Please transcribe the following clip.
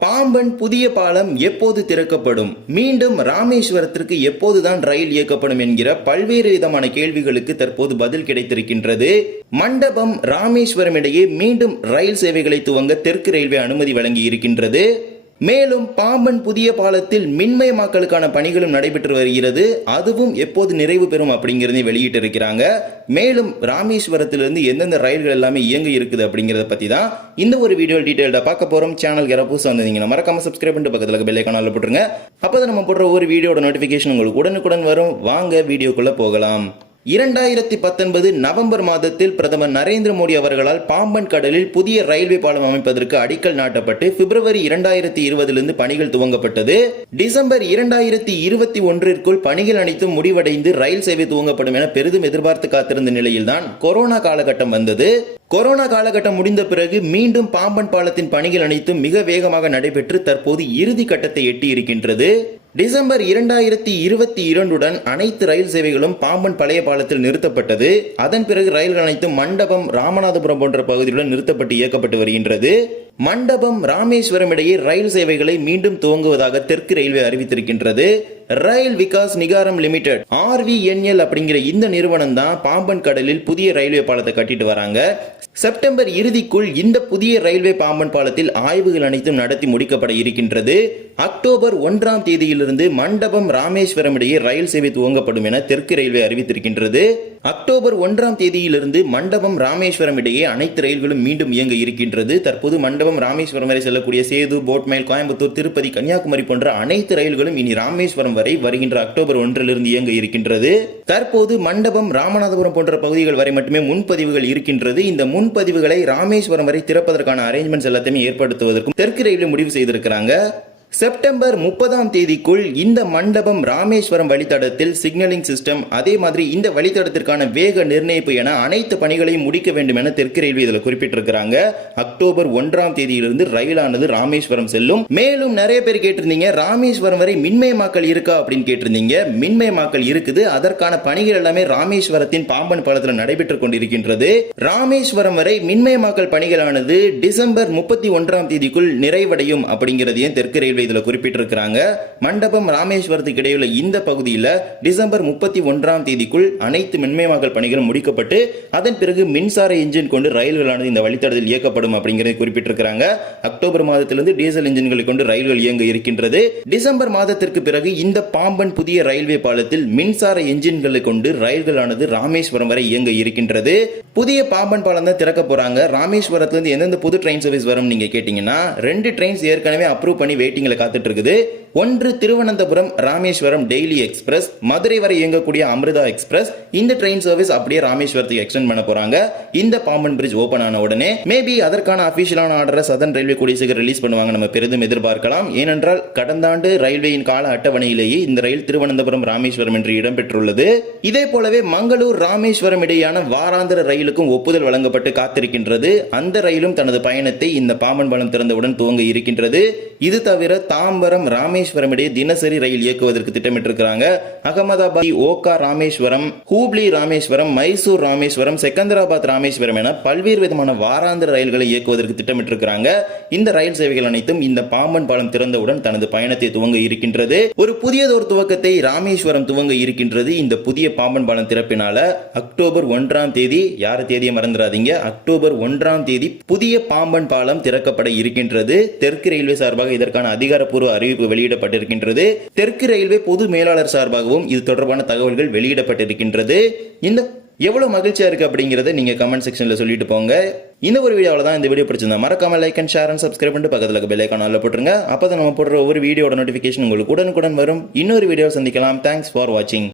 பாம்பன் புதிய பாலம் எப்போது திறக்கப்படும்? மீண்டும் ராமேஸ்வரத்திற்கு எப்போதுதான் ரயில் இயக்கப்படும் என்கிற பல்வேறு விதமான கேள்விகளுக்கு தற்போது பதில் கிடைத்திருக்கின்றது. மண்டபம் ராமேஸ்வரம் இடையே மீண்டும் ரயில் சேவைகளை துவங்க தெற்கு ரயில்வே அனுமதி வழங்கி இருக்கின்றது மேலும் பாம்பன் புதிய பாலத்தில் மின்மயமாக்கலுக்கான பணிகளும் நடைபெற்று வருகிறது. அதுவும் எப்போது நிறைவு பெறும் அப்படிங்கிறதையும் வெளியிட்டு இருக்கிறாங்க மேலும் ராமேஸ்வரத்திலிருந்து எந்தெந்த ரயில்கள் எல்லாமே இயங்க இருக்குது அப்படிங்கிறத பற்றி தான் இந்த ஒரு வீடியோ டீட்டெயில்டாக பார்க்க போகிறோம் சேனல் யாராவது புதுசாக வந்தீங்கன்னா மறக்காம சப்ஸ்கிரைப் பண்ணிட்டு பக்கத்தில் பெல் ஐக்கானில் போட்டுருங்க. அப்போ நம்ம போடுற ஒரு வீடியோட நோட்டிஃபிகேஷன் உங்களுக்கு உடனுக்குடன் வரும். வாங்க வீடியோக்குள்ளே போகலாம். இரண்டாயிரத்தி பத்தொன்பது நவம்பர் மாதத்தில் பிரதமர் நரேந்திர மோடி அவர்களால் பாம்பன் கடலில் புதிய ரயில்வே பாலம் அமைப்பதற்கு அடிக்கல் நாட்டப்பட்டு பிப்ரவரி இரண்டாயிரத்தி இருபதிலிருந்து பணிகள் துவங்கப்பட்டது. டிசம்பர் இரண்டாயிரத்தி இருபத்தி ஒன்றிற்குள் பணிகள் அனைத்தும் முடிவடைந்து ரயில் சேவை துவங்கப்படும் என பெரிதும் எதிர்பார்த்து காத்திருந்த நிலையில்தான் கொரோனா காலகட்டம் வந்தது. கொரோனா காலகட்டம் முடிந்த பிறகு மீண்டும் பாம்பன் பாலத்தின் பணிகள் அனைத்தும் மிக வேகமாக நடைபெற்று தற்போது இறுதி கட்டத்தை எட்டி இருக்கின்றது டிசம்பர் இரண்டாயிரத்தி இருபத்தி இரண்டுடன் அனைத்து ரயில் சேவைகளும் பாம்பன் பழைய பாலத்தில் நிறுத்தப்பட்டது. அதன் பிறகு ரயில்கள் அனைத்தும் மண்டபம் ராமநாதபுரம் போன்ற பகுதியுடன் நிறுத்தப்பட்டு இயக்கப்பட்டு வருகின்றது. மண்டபம் ராமேஸ்வரம் இடையே ரயில் சேவைகளை மீண்டும் துவங்குவதாக தெற்கு railway அறிவித்திருக்கின்றது. Rail Vikas Nigam limited RVNL அப்படிங்கிற இந்த நிறுவனம் தான் பாம்பன் கடலில் புதிய ரயில்வே பாலத்தை கட்டிட்டு வராங்க. செப்டம்பர் இறுதிக்குள் இந்த புதிய ரயில்வே பாம்பன் பாலத்தில் ஆய்வுகள் அனைத்தும் நடத்தி முடிக்கப்பட இருக்கின்றது. அக்டோபர் ஒன்றாம் தேதியிலிருந்து மண்டபம் ராமேஸ்வரம் இடையே ரயில் சேவை துவங்கப்படும் என தெற்கு ரயில்வே அறிவித்திருக்கின்றது. அக்டோபர் ஒன்றாம் தேதியிலிருந்து மண்டபம் ராமேஸ்வரம் இடையே அனைத்து ரயில்களும் மீண்டும் இயங்க இருக்கின்றது. தற்போது மண்டபம் ராமேஸ்வரம் வரை செல்லக்கூடிய சேது போட்மேல் கோயம்புத்தூர் திருப்பதி கன்னியாகுமரி போன்ற அனைத்து ரயில்களும் இனி ராமேஸ்வரம் வரை வருகின்ற அக்டோபர் ஒன்றிலிருந்து இயங்க இருக்கின்றது. தற்போது மண்டபம் ராமநாதபுரம் போன்ற பகுதிகள் வரை மட்டுமே முன்பதிவுகள் இருக்கின்றது. இந்த முன்பதிவுகளை ராமேஸ்வரம் வரை திறப்பதற்கான அரேஞ்ச்மெண்ட்ஸ் எல்லாத்தையுமே ஏற்படுத்துவதற்கும் தெற்கு ரயில்வே முடிவு செய்திருக்கிறாங்க. செப்டம்பர் முப்பதாம் தேதிக்குள் இந்த மண்டபம் ராமேஸ்வரம் வழித்தடத்தில் சிக்னலிங் சிஸ்டம் அதே மாதிரி இந்த வழித்தடத்திற்கான வேக நிர்ணயிப்பு என அனைத்து பணிகளையும் முடிக்க வேண்டும் என தெற்கு ரயில்வே இதில் குறிப்பிட்டிருக்கிறாங்க. அக்டோபர் ஒன்றாம் தேதியிலிருந்து ரயிலானது ராமேஸ்வரம் செல்லும். மேலும் நிறைய பேர் கேட்டிருந்தீங்க ராமேஸ்வரம் வரை மின்மயமாக்கல் இருக்கா அப்படின்னு கேட்டிருந்தீங்க. மின்மயமாக்கல் இருக்குது அதற்கான பணிகள் எல்லாமே ராமேஸ்வரத்தின் பாம்பன் பாலத்தில் நடைபெற்றுக் கொண்டிருக்கின்றது. ராமேஸ்வரம் வரை மின்மயமாக்கல் பணிகளானது டிசம்பர் முப்பத்தி ஒன்றாம் தேதிக்குள் நிறைவடையும் அப்படிங்கிறதையும் தெற்கு ரயில்வே இதுல குறிப்பிட்டிருக்கிறாங்க. மண்டபம் ராமேஸ்வரத்துக்கு இடையுள்ள இந்த பகுதியில் டிசம்பர் முப்பத்தி ஒன்றாம் தேதிக்குள் அனைத்து மென்மயமாக்கல் பணிகளும் முடிக்கப்பட்டு அதன் பிறகு மின்சார இன்ஜின் கொண்டு ரயில்களானது இந்த வழித்தடத்தில் இயக்கப்படும் அப்படிங்கிறத குறிப்பிட்டிருக்கிறாங்க. அக்டோபர் மாதத்திலிருந்து டீசல் இன்ஜின்களை கொண்டு ரயில்கள் இயங்க இருக்கின்றது. டிசம்பர் மாதத்திற்கு பிறகு இந்த பாம்பன் புதிய ரயில்வே பாலத்தில் மின்சார என்ஜின்களை கொண்டு ரயில்களானது ராமேஸ்வரம் வரை இயங்க இருக்கின்றது. புதிய பாம்பன் பாலம் தான் திறக்க போறாங்க. ராமேஸ்வரத்திலிருந்து எந்தெந்த புது ட்ரெயின் சர்வீஸ் வரும் நீங்க கேட்டீங்கன்னா ரெண்டு ட்ரெயின்ஸ் ஏற்கனவே அப்ரூவ் பண்ணி வெயிட்டிங் காத்துட்டு இருக்குது. ஒன்று திருவனந்தபுரம் ராமேஸ்வரம் டெய்லி எக்ஸ்பிரஸ் மதுரை வரை இயங்கக்கூடிய அமிர்தா எக்ஸ்பிரஸ். இந்த ட்ரெயின் சர்வீஸ் அப்படியே ராமேஸ்வரத்துக்கு எக்ஸ்டெண்ட் பண்ண போறாங்க. இந்த பாம்பன் பிரிட்ஜ் ஓபன் ஆன உடனே மேபி அதற்கான அபிஷியலான ஆர்டரை சதன் ரயில்வே கூடிய சீக்கிரம் ரிலீஸ் பண்ணுவாங்க நம்ம பெரிதும் எதிர்பார்க்கலாம். ஏனென்றால் கடந்த ஆண்டு ரயில்வேயின் கால அட்டவணையிலேயே இந்த ரயில் திருவனந்தபுரம் ராமேஸ்வரம் என்று இடம்பெற்றுள்ளது. இதே போலவே மங்களூர் ராமேஸ்வரம் இடையேயான வாராந்திர ரயிலுக்கும் ஒப்புதல் வழங்கப்பட்டு காத்திருக்கின்றது. அந்த ரயிலும் தனது பயணத்தை இந்த பாம்பன் பாலம் திறந்தவுடன் துவங்க இருக்கின்றது. இது தவிர தாம்பரம் ராமேஸ்வரம் இடையே தினசரி ரயில் இயக்குவதற்கு திட்டமிட்டிருக்கிறாங்க. அகமதாபாத் ஓகா ராமேஸ்வரம் ஹூப்ளி ராமேஸ்வரம் மைசூர் ராமேஸ்வரம் செகந்தராபாத் ராமேஸ்வரம் என பல்வேறு விதமான வாராந்திர ரயில்களை இயக்குவதற்கு திட்டமிட்டிருக்கிறாங்க. இந்த ரயில் சேவைகள் அனைத்தும் இந்த பாம்பன் பாலம் திறந்தவுடன் தனது பயணத்தை துவங்க இருக்கின்றது. ஒரு புதியதொரு துவக்கத்தை ராமேஸ்வரம் துவங்க இருக்கின்றது. இந்த புதிய பாம்பன் பாலம் திறப்பினால அக்டோபர் ஒன்றாம் தேதி யார தேதியை மறந்துடாதீங்க? அக்டோபர் ஒன்றாம் தேதி புதிய பாம்பன் பாலம் திறக்கப்பட இருக்கின்றது. தெற்கு ரயில்வே சார்பாக இதற்கான அதிகாரப்பூர்வ அறிவிப்பு வெளியிடப்பட்டிருக்கின்றது. தெற்கு ரயில்வே பொது மேலாளர் சார்பாகவும் இது தொடர்பான தகவல்கள் வெளியிடப்பட்டிருக்கின்றது. இந்த எவ்வளவு மகிழ்ச்சியா இருக்கு அப்படிங்கறத நீங்க கமெண்ட் செக்ஷன்ல சொல்லிட்டு போங்க. இந்த ஒரு வீடியோவில் தான் இந்த வீடியோ பிடிச்சிருந்தா மறக்காம like and share and subscribe பண்ணிட்டு பக்கத்தில் பெல் ஐக்கான் அதில் போட்டுருங்க. அப்போ நம்ம போடுற ஒவ்வொரு வீடியோட நோட்டிஃபிகேஷன் உங்களுக்கு உடனுக்குடன் வரும். இன்னொரு வீடியோ சந்திக்கலாம். தேங்க்ஸ் ஃபார் வாட்சிங்